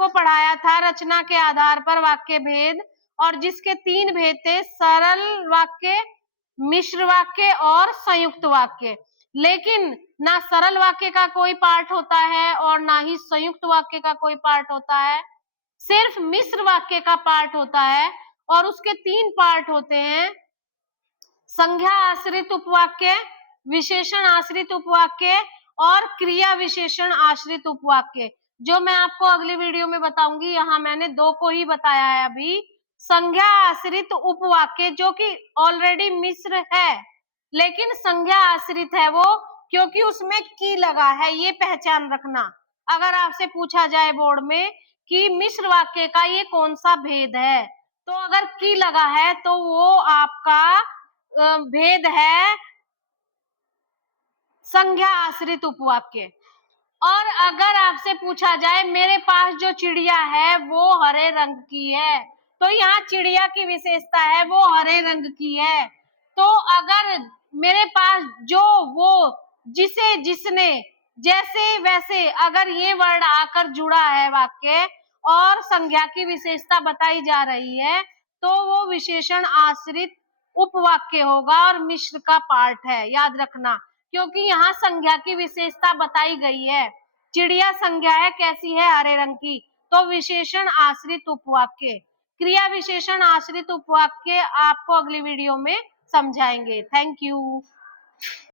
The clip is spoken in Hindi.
आपको पढ़ाया था रचना के आधार पर वाक्य भेद, और जिसके 3 भेद थे, सरल वाक्य, मिश्र वाक्य और संयुक्त वाक्य। लेकिन ना सरल वाक्य का कोई पार्ट होता है और ना ही संयुक्त वाक्य का कोई पार्ट होता है, सिर्फ मिश्र वाक्य का पार्ट होता है, और उसके 3 पार्ट होते हैं, संज्ञा आश्रित उपवाक्य, विशेषण आश्रित उपवाक्य और क्रिया विशेषण आश्रित उपवाक्य, जो मैं आपको अगली वीडियो में बताऊंगी। यहाँ मैंने 2 को ही बताया है अभी। संज्ञा आश्रित उपवाक्य जो कि ऑलरेडी मिश्र है, लेकिन संज्ञा आश्रित है वो क्योंकि उसमें की लगा है, ये पहचान रखना। अगर आपसे पूछा जाए बोर्ड में कि मिश्र वाक्य का ये कौन सा भेद है, तो अगर की लगा है तो वो आपका भेद है संज्ञा आश्रित उपवाक्य। और अगर आपसे पूछा जाए मेरे पास जो चिड़िया है वो हरे रंग की है, तो यहाँ चिड़िया की विशेषता है वो हरे रंग की है। तो अगर मेरे पास जो, वो, जिसे, जिसने, जैसे, वैसे, अगर ये वर्ड आकर जुड़ा है वाक्य और संज्ञा की विशेषता बताई जा रही है, तो वो विशेषण आश्रित उपवाक्य होगा और मिश्र का पार्ट है, याद रखना। क्योंकि यहाँ संज्ञा की विशेषता बताई गई है, चिड़िया संज्ञा है, कैसी है, हरे रंग की, तो विशेषण आश्रित उपवाक्य। क्रिया विशेषण आश्रित उपवाक्य आपको अगली वीडियो में समझाएंगे। Thank you.